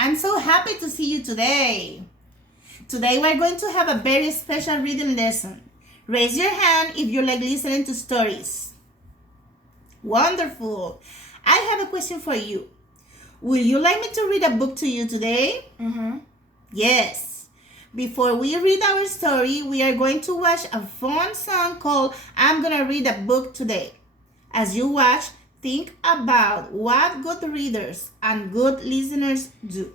I'm so happy to see you today. Today we're going to have a very special reading lesson. Raise your hand if you like listening to stories. Wonderful. I have a question for you. Would you like me to read a book to you today? Yes. Before we read our story, we are going to watch a fun song called I'm Gonna Read a Book Today. As you watch, think about what good readers and good listeners do.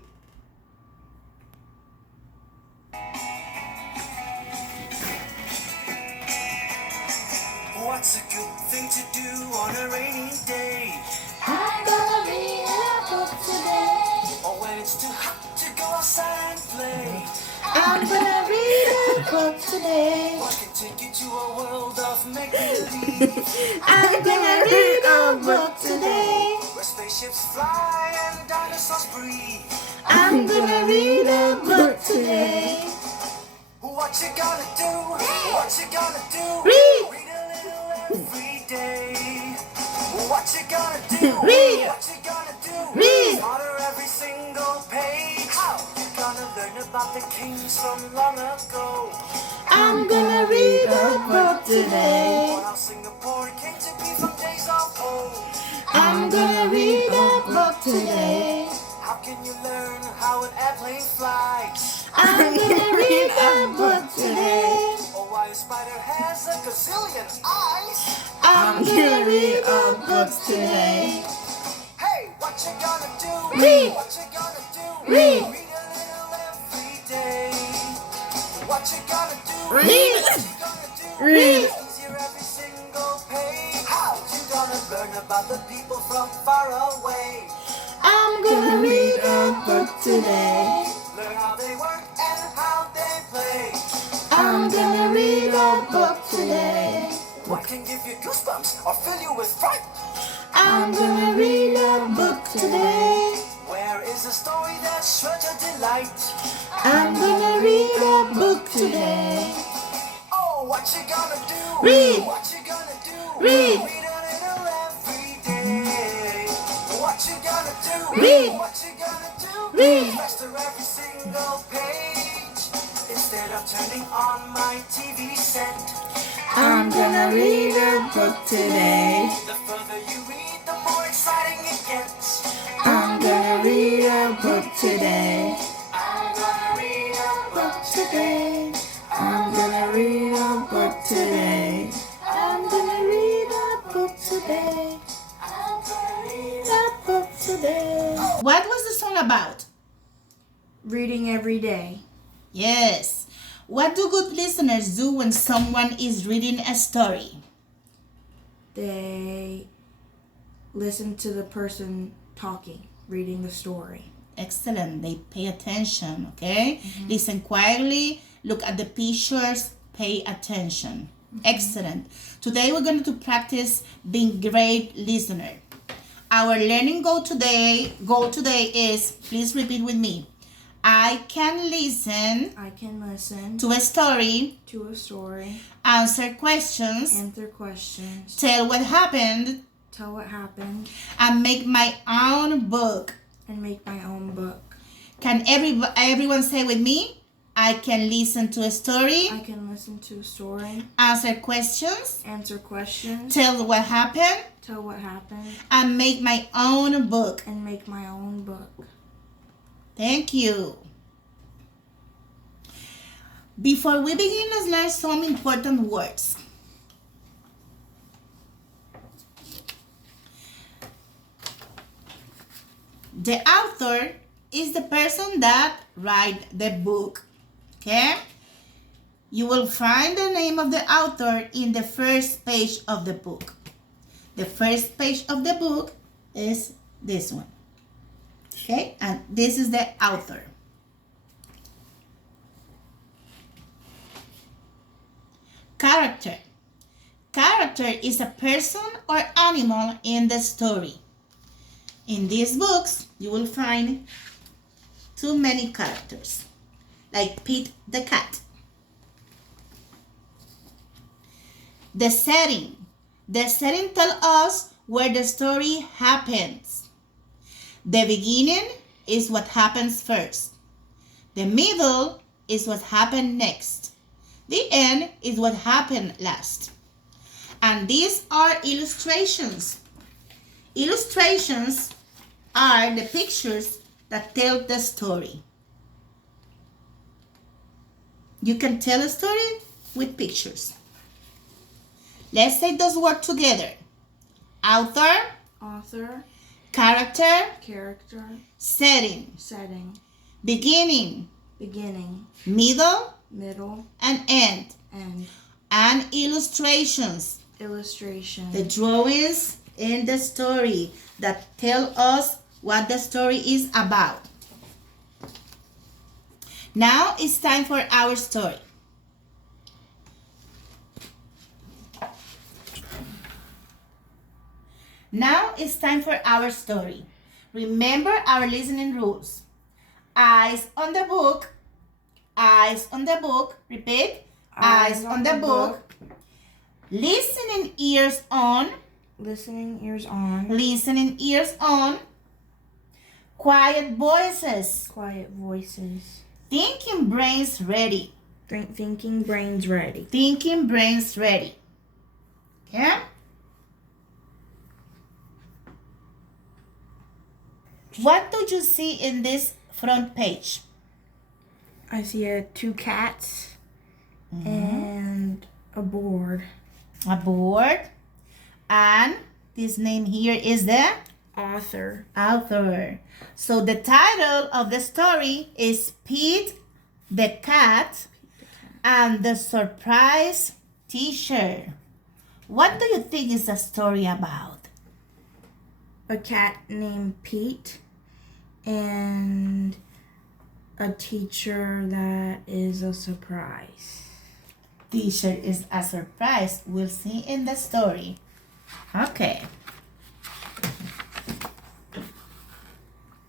What's a good thing to do on a rainy day? I'm gonna read a book today. Or when it's too hot to go outside and play? I'm gonna read a book today. What can take you to a world of make-believe? I'm gonna read a book today. Where spaceships fly and dinosaurs breathe. I'm gonna read a book today. What you gonna do? What you gonna do? Read. Read a little every day. What you gonna do? Read. What you gonna do? Read. Order every single page. How you gonna learn about the kings from long ago? I'm gonna read a book today. Or how Singapore came to be from days of old. I'm gonna read a book today. How can you learn how an airplane flies? I'm gonna read a book today. Or why a spider has a gazillion eyes? I'm gonna read a book today. Hey, what you gonna do? Read. What you gonna do? Read. Read a little every day. What you gonna do? Read. What you gonna do? Read. Easier every single page. How you gonna learn about the people from far away? I'm gonna read a book today. Learn how they work and how they play. I'm gonna read a book today. What can give you goosebumps or fill you with fright? I'm gonna read a book today. Where is a story that's sure to delight? I'm gonna read a book today. Oh, what you gonna do? Read. What you gonna do? Read. Read a little every day. What you gonna do? Read. What you gonna do? Read. Master every single page. Instead of turning on my TV set. I'm gonna read a book today. The further you read, the more exciting it gets. I'm gonna read a book today. I'm gonna read a book Today. I'm gonna read a book today. I'm gonna read a book today. I'm gonna read a book today. What was the song about? Reading every day. Yes. What do good listeners do when someone is reading a story? They listen to the person talking, reading the story. Excellent. They pay attention, okay? Listen quietly, look at the pictures, pay attention. Excellent. Today we're going to practice being great listener. Our learning goal today is, please repeat with me. I can listen I can listen to a story, to a story, answer questions, answer questions, tell what happened, tell what happened, and make my own book. and make my own book. Can everyone say with me? I can listen to a story, I can listen to a story, answer questions, answer questions, tell what happened, tell what happened, and make my own book. and make my own book. Thank you. Before we begin, let's learn some important words. The author is the person that write the book. Okay? You will find the name of the author in the first page of the book. The first page of the book is this one. Okay? And this is the author. Character. Character is a person or animal in the story. In these books, you will find too many characters, like Pete the cat. The setting. The setting tells us where the story happens. The beginning is what happens first. The middle is what happened next. The end is what happened last. And these are illustrations. Illustrations are the pictures that tell the story. You can tell a story with pictures. Let's say those words together. Author, character, setting, beginning, middle, and end. And illustrations, the drawings in the story that tell us what the story is about. Now it's time for our story. Now it's time for our story. Remember our listening rules. Eyes on the book. Eyes on the book. Repeat. Eyes on the book. Listening ears on. Listening ears on. Listening ears on. Quiet voices. Quiet voices. Thinking brains ready. Thinking brains ready. Thinking brains ready. Okay? What do you see in this front page? I see two cats and a board. A board. And this name here is the Author. So the title of the story is Pete the Cat and the Surprise Teacher. What do you think is the story about? A cat named Pete and a teacher that is a surprise. Teacher is a surprise. We'll see in the story. Okay.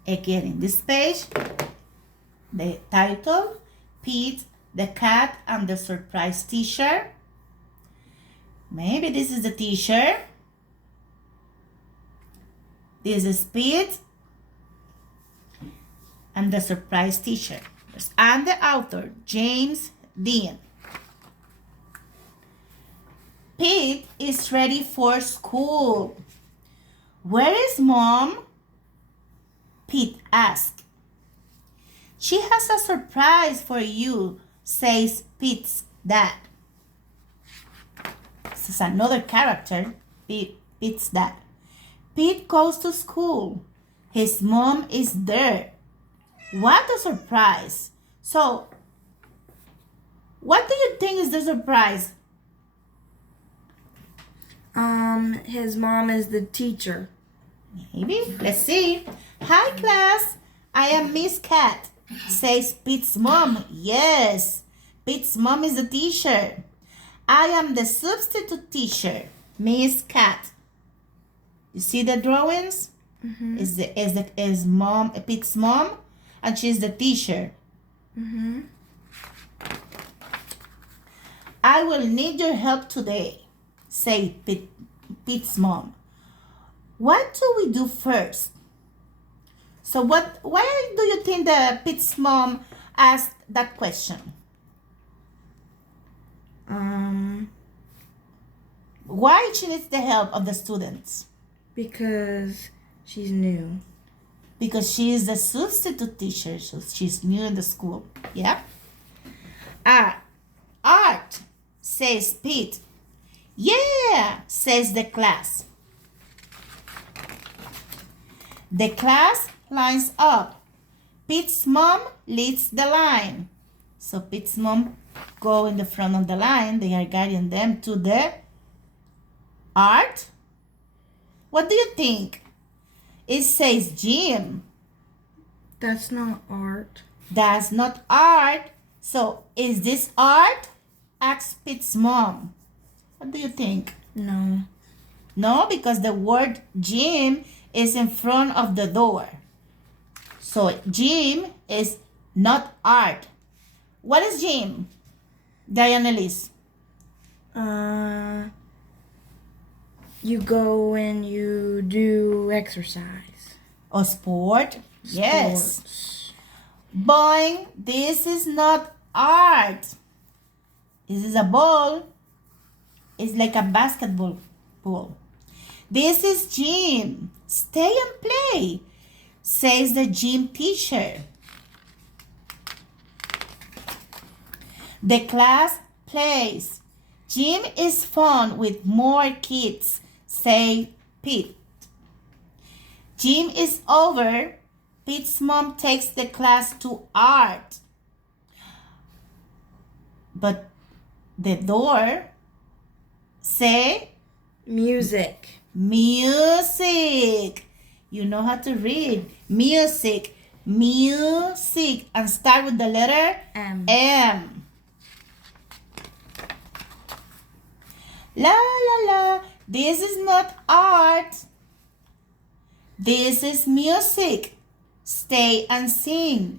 Again, in this page, the title, Pete the Cat and the Surprise Teacher. Maybe this is the teacher. This is Pete and the surprise teacher. And the author, James Dean. Pete is ready for school. Where is Mom? Pete asked. She has a surprise for you, says Pete's dad. This is another character, Pete's dad. Pete goes to school. His mom is there. What a surprise. So, what do you think is the surprise? His mom is the teacher. Maybe. Let's see. Hi, class. I am Miss Cat, says Pete's mom. Yes, Pete's mom is the teacher. I am the substitute teacher, Miss Cat. You see the drawings? Mm-hmm. Is mom Pete's mom, and she's the teacher. Mm-hmm. I will need your help today, said Pete's mom. What do we do first? So why do you think that Pete's mom asked that question? Why she needs the help of the students? Because she's new. Because she is the substitute teacher, so she's new in the school. Yeah? Art, says Pete. Yeah, says the class. The class lines up. Pete's mom leads the line. So Pete's mom go in the front of the line. They are guiding them to the art. What do you think? It says gym. That's not art. That's not art. So is this art? Asked Pete's mom. What do you think? No. No, because the word gym is in front of the door. So gym is not art. What is gym? Diana Liz. You go and you do exercise. Or sport. Yes. Sports. Boing, this is not art. This is a ball. It's like a basketball ball. This is gym. Stay and play, says the gym teacher. The class plays. Gym is fun with more kids, say Pete. Gym is over. Pete's mom takes the class to art. But the door say Music. music. You know how to read. Music. Music. And start with the letter M. La la la. This is not art. This is music. Stay and sing,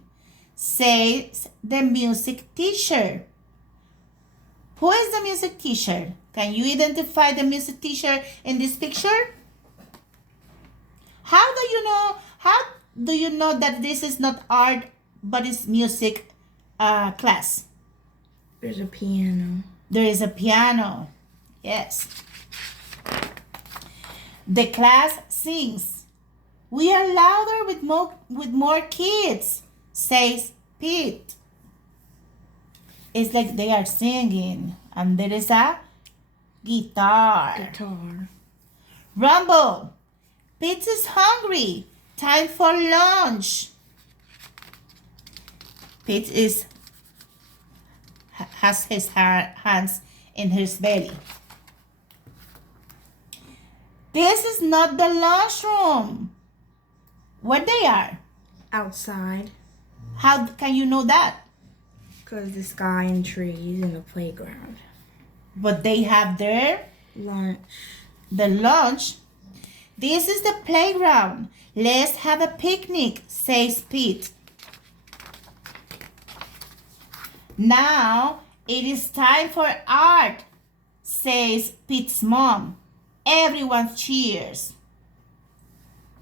says the music teacher. Who is the music teacher? Can you identify the music teacher in this picture? How do you know that this is not art but it's music class? There's a piano. There is a piano. Yes. The class sings. We are louder with more kids, says Pete. It's like they are singing, and there is a guitar. Rumble. Pete is hungry. Time for lunch. Pete has his hands in his belly. This is not the lunchroom. Where they are? Outside. How can you know that? Because the sky and trees and the playground. But they have their Lunch. the lunch. This is the playground. Let's have a picnic, says Pete. Now it is time for art, says Pete's mom. Everyone cheers.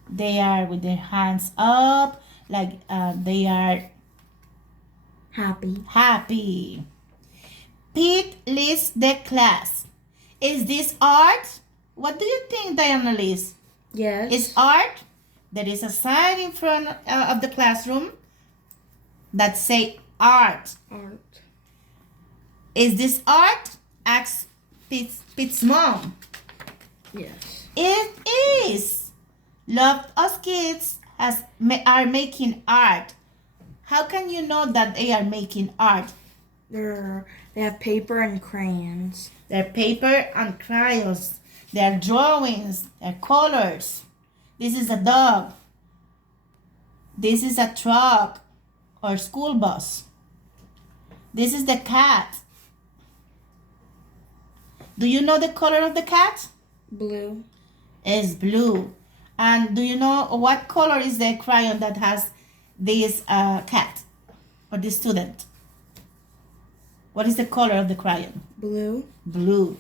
They are with their hands up, like they are happy. Pete leads the class. Is this art? What do you think, Diana Liz? Yes. Is art? There is a sign in front of the classroom that say art. Art. Is this art? Asks Pete's mom. Yes. It is. Love us kids are making art. How can you know that they are making art? They have paper and crayons. They're paper and crayons. They're drawings. They're colors. This is a dog. This is a truck or school bus. This is the cat. Do you know the color of the cat? Blue. It's blue. And do you know what color is the crayon that has this cat or this student? What is the color of the crayon? Blue. Blue.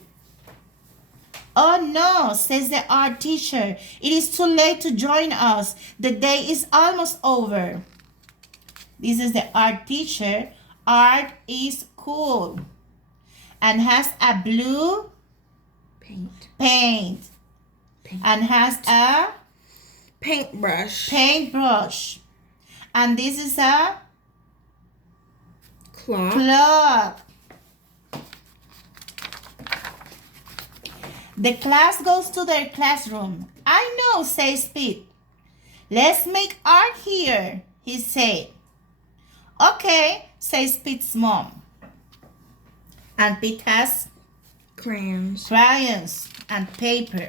Oh no, says the art teacher. It is too late to join us. The day is almost over. This is the art teacher. Art is cool and has a blue paint. And has a paintbrush. And this is a clock. The class goes to their classroom. I know, says Pete. Let's make art here, he said. Okay, says Pete's mom. And Pete has crayons and paper.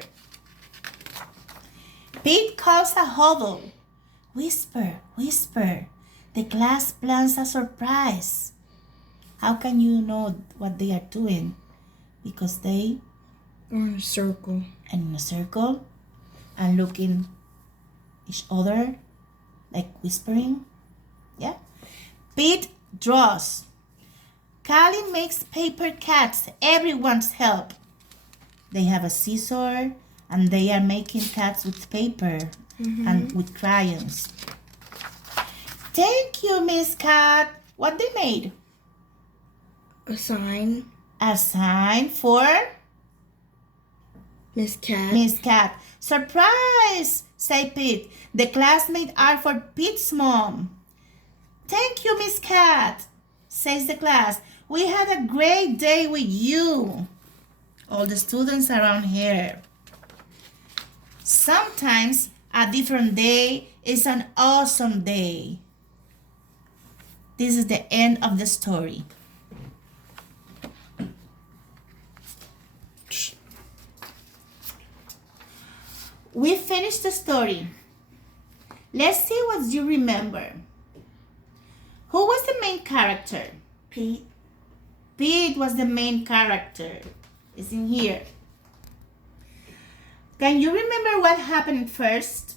Pete calls a huddle. Whisper, whisper. The class plans a surprise. How can you know what they are doing? Because they are in a circle. And looking each other like whispering. Yeah. Pete draws. Callie makes paper cats. Everyone's help. They have a scissor and they are making cats with paper and with crayons. Thank you, Miss Cat. What they made? A sign. A sign for Miss Cat. Miss Cat. Surprise, say Pete. The classmates are for Pete's mom. Thank you, Miss Cat, says the class. We had a great day with you. All the students around here. Sometimes a different day is an awesome day. This is the end of the story. We finished the story. Let's see what you remember. Who was the main character? Pete. Pete was the main character. It's in here. Can you remember what happened first?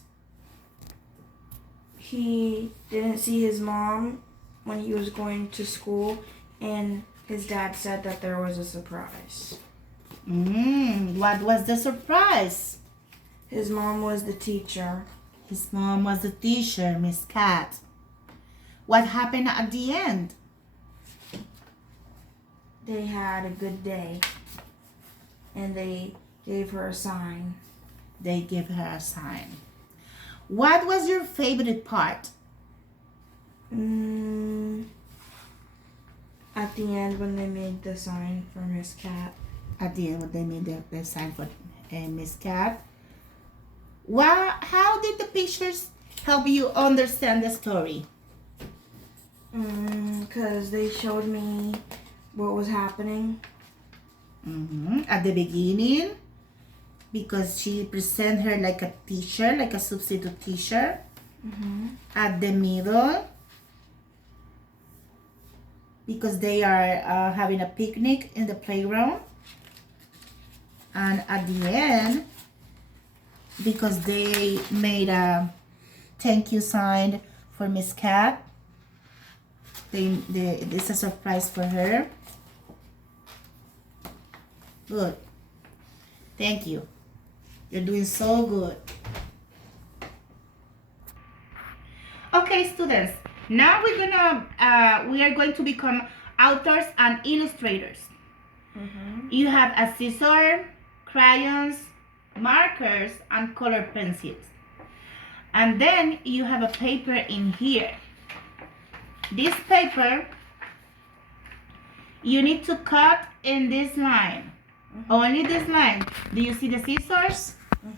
He didn't see his mom when he was going to school, and his dad said that there was a surprise. What was the surprise? His mom was the teacher. His mom was the teacher, Miss Cat. What happened at the end? They had a good day, and they gave her a sign. They gave her a sign. What was your favorite part? At the end, when they made the sign for Miss Cat. At the end, when they made the sign for Miss Cat. How did the pictures help you understand the story? Because they showed me what was happening. At the beginning, because she present her like a teacher, like a substitute teacher. At the middle, because they are having a picnic in the playground. And at the end, because they made a thank you sign for Miss Cat. It's a surprise for her. Good. Thank you. You're doing so good. Okay, students. Now we are going to become authors and illustrators. You have a scissor, crayons, markers, and color pencils. And then you have a paper in here. This paper, you need to cut in this line. Only this line. Do you see the scissors?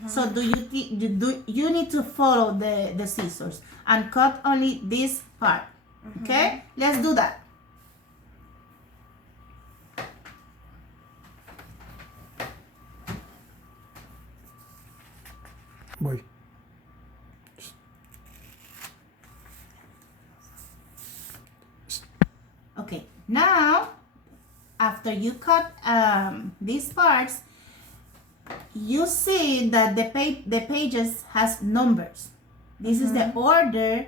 So you need to follow the scissors and cut only this part. Okay? Let's do that. Voy. Okay, now after you cut these parts, you see that the pages has numbers. This is the order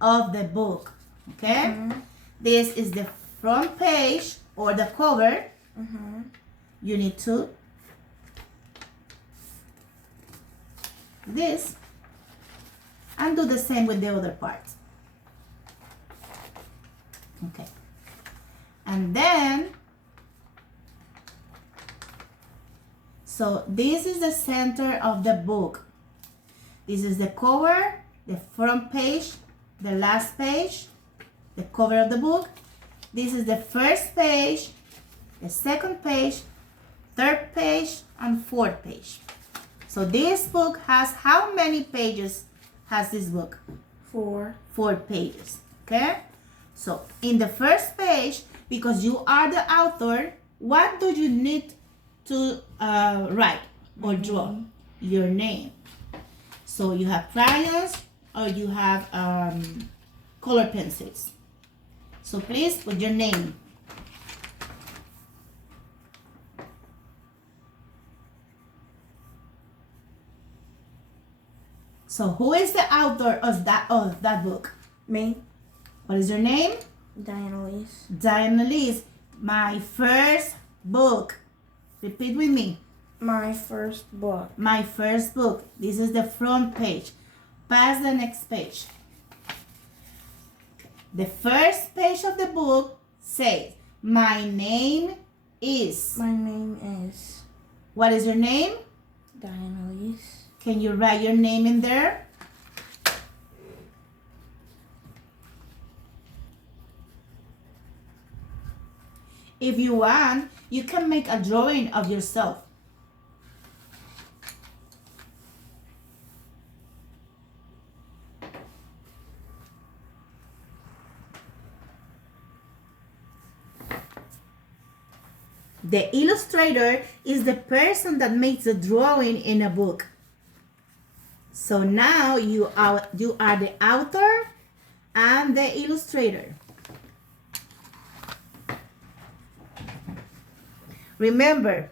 of the book. Okay, this is the front page or the cover. You need to this and do the same with the other parts. Okay, and then so this is the center of the book. This is the cover, the front page, the last page, the cover of the book. This is the first page, the second page, third page, and fourth page. So this book has how many pages has this book? 4. 4 pages. Okay? So in the first page, because you are the author, what do you need to write or draw? Your name. So you have crayons or you have color pencils. So please put your name. So who is the author of that book? Me, What is your name? Diana Elise. Diana Elise. My first book. Repeat with me. My first book. My first book. This is the front page. Pass the next page. The first page of the book says, my name is. My name is What is your name? Diana Elise. Can you write your name in there? If you want, you can make a drawing of yourself. The illustrator is the person that makes the drawing in a book. So now you are the author and the illustrator. Remember,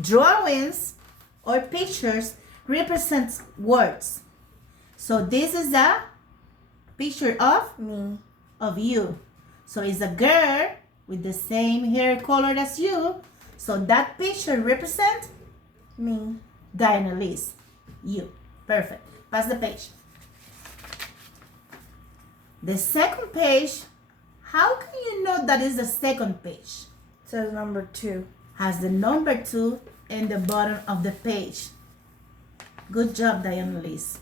drawings or pictures represent words. So this is a picture of Me. of you. So it's a girl with the same hair color as you. So that picture represents Me. Diana Liz. You. Perfect. Pass the page. The second page, how can you know that is the second page? It says number 2. Has the number 2 in the bottom of the page. Good job, Diana Liz.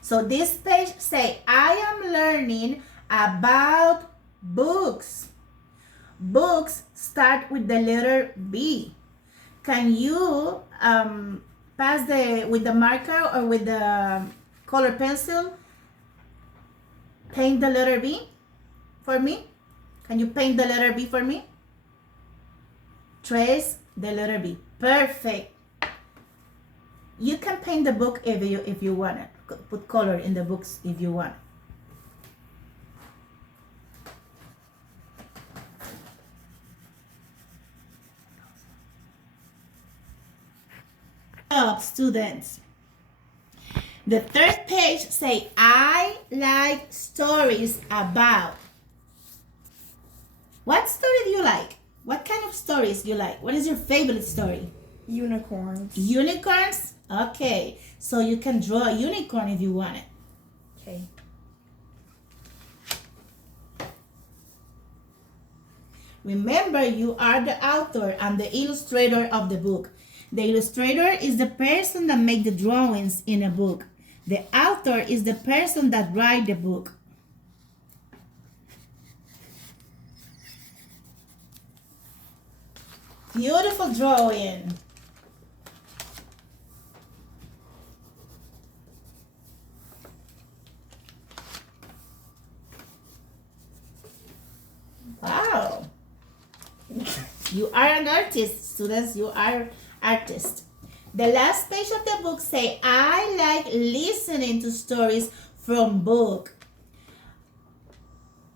So this page say, I am learning about books. Books start with the letter B. Can you pass with the marker or with the color pencil, paint the letter B for me? Can you paint the letter B for me? Trace the letter B. Perfect. You can paint the book if you want it. Put color in the books if you want. Up, students. The third page say, I like stories about. What story do you like? What kind of stories do you like? What is your favorite story? Unicorns. Unicorns? Okay. So you can draw a unicorn if you want it. Okay. Remember, you are the author and the illustrator of the book. The illustrator is the person that makes the drawings in a book. The author is the person that writes the book. Beautiful drawing. Wow. You are an artist, students. You are artist. The last page of the book say, I like listening to stories from book.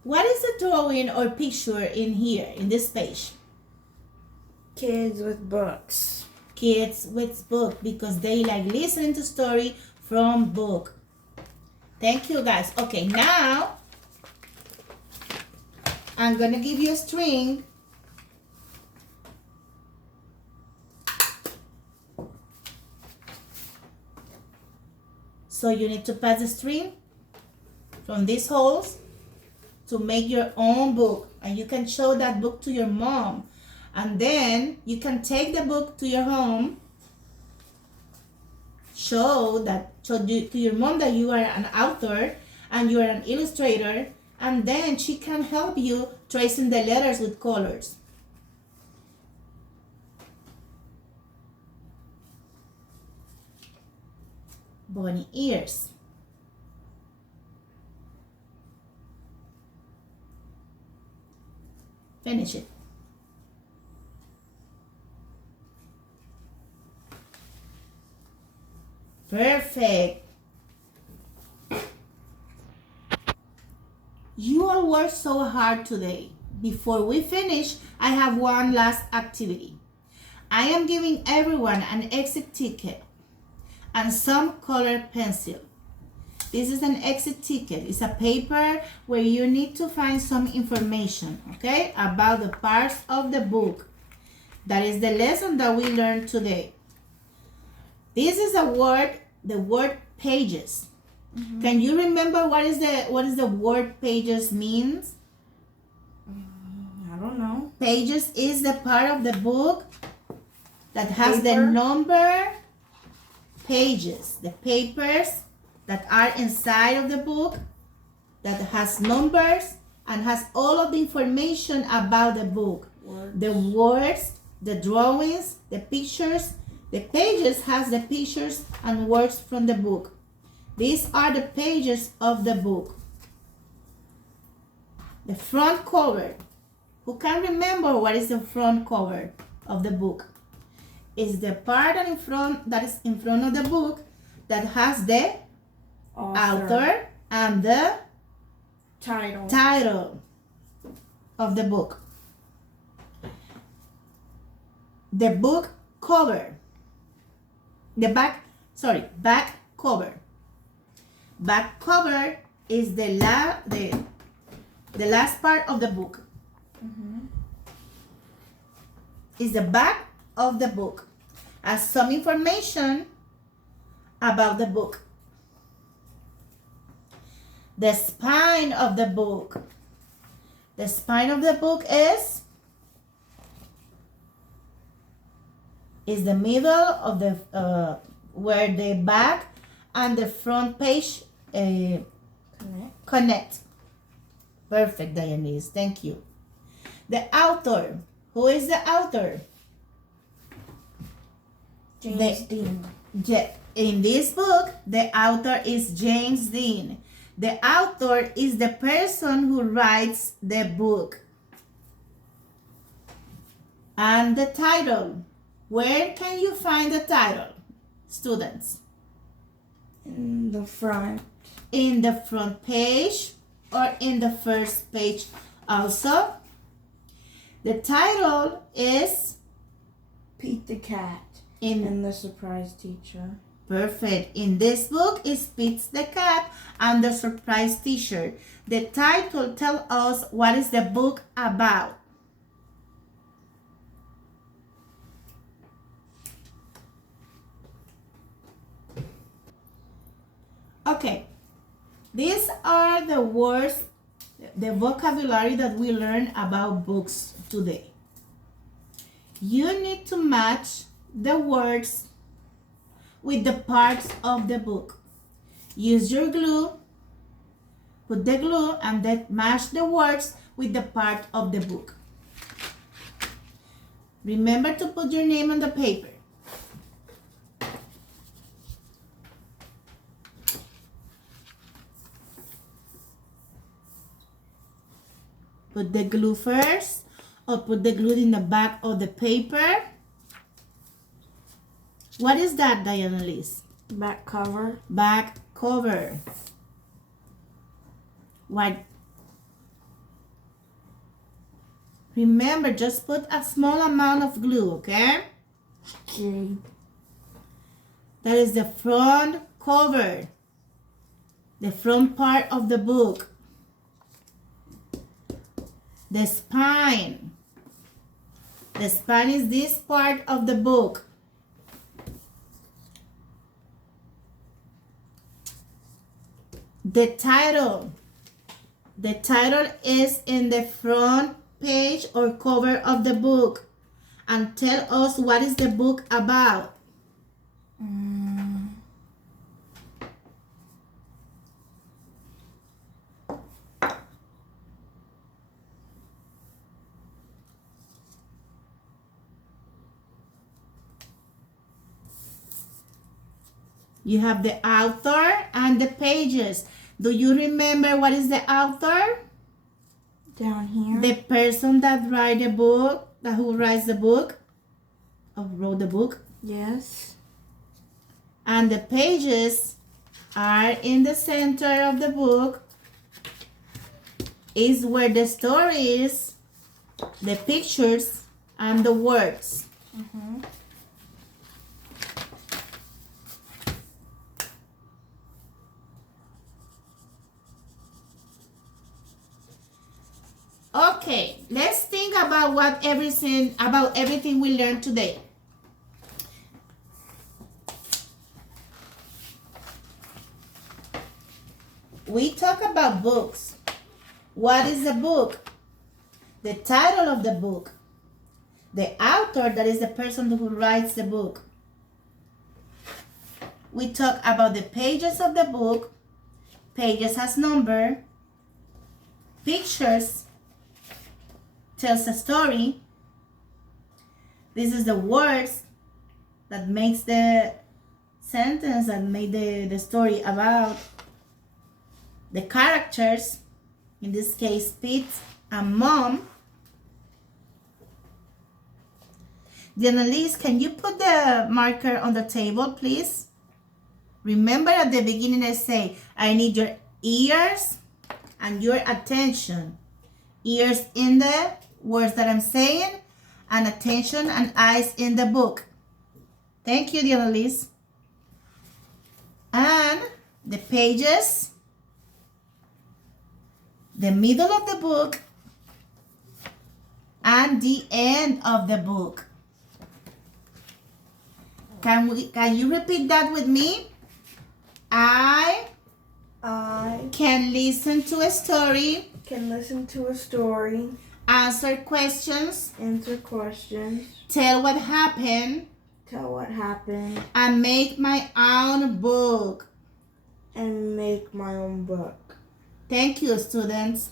What is the drawing or picture in here, in this page? Kids with books. Kids with book, because they like listening to story from book. Thank you, guys. Okay, now I'm gonna give you a string. So you need to pass the string from these holes to make your own book. And you can show that book to your mom. And then you can take the book to your home, show to your mom that you are an author and you are an illustrator, and then she can help you tracing the letters with colors. Bunny ears. Finish it. Perfect. You all worked so hard today. Before we finish, I have one last activity. I am giving everyone an exit ticket and some colored pencil. This is an exit ticket. It's a paper where you need to find some information, okay, about the parts of the book. That is the lesson that we learned today. This is the word pages. Can you remember what is the word pages means? I don't know. Pages is the part of the book that has the Paper? number pages, the papers that are inside of the book that has numbers and has all of the information about the book. Words. The words, the drawings, the pictures. The pages has the pictures and words from the book. These are the pages of the book. The front cover. Who can remember what is the front cover of the book? It's the part that is in front of the book that has the author and the title of the book. The book cover. Back cover. Back cover is the last part of the book. Is the back of the book. Has some information about the book. The spine of the book. The spine of the book is the middle of the where the back and the front page connect. Perfect, Dianese. Thank you. The author. Who is the author? James Dean. In this book, the author is James Dean. The author is the person who writes the book. And the title. Where can you find the title, students? In the front. In the front page or in the first page also? The title is Pete the Cat in and the Surprise Teacher. Perfect. In this book is Pete the Cat and the Surprise Teacher. The title tells us what is the book about. Okay. These are the words, the vocabulary that we learn about books today. You need to match the words with the parts of the book. Use your glue, put the glue, and then match the words with the part of the book. Remember to put your name on the paper. Put the glue first, or put the glue in the back of the paper. What is that, Diana Liz? Back cover. Back cover. What? Remember, just put a small amount of glue, okay? Okay. That is the front cover. The front part of the book. The spine. The spine is this part of the book. The title. The title is in the front page or cover of the book and tell us what is the book about. You have the author and the pages. Do you remember what is the author? Down here. The person that write the book, who writes the book, or wrote the book. Yes. And the pages are in the center of the book. Is where the story is, the pictures, and the words. Okay, let's think about everything we learned today. about books. What is the book? The title of the book. The author, that is the person who writes the book. We talk about the pages of the book. Pages has number. Pictures tells a story. This is the words that makes the sentence that made the story about. The characters, in this case Pete and Mom. Annalise, can you put the marker on the table, please? Remember at the beginning I say, I need your ears and your attention. Ears in the words that I'm saying, and attention and eyes in the book. Thank you, Annalise. And the pages, the middle of the book, and the end of the book. Can you repeat that with me? I can listen to a story. Can listen to a story. Answer questions. Answer questions. Tell what happened. Tell what happened. And make my own book. And make my own book. Thank you, students.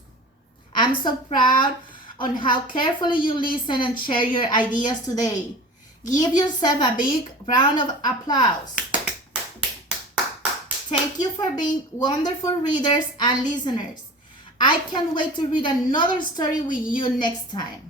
I'm so proud on how carefully you listen and share your ideas today. Give yourself a big round of applause. Thank you for being wonderful readers and listeners. I can't wait to read another story with you next time.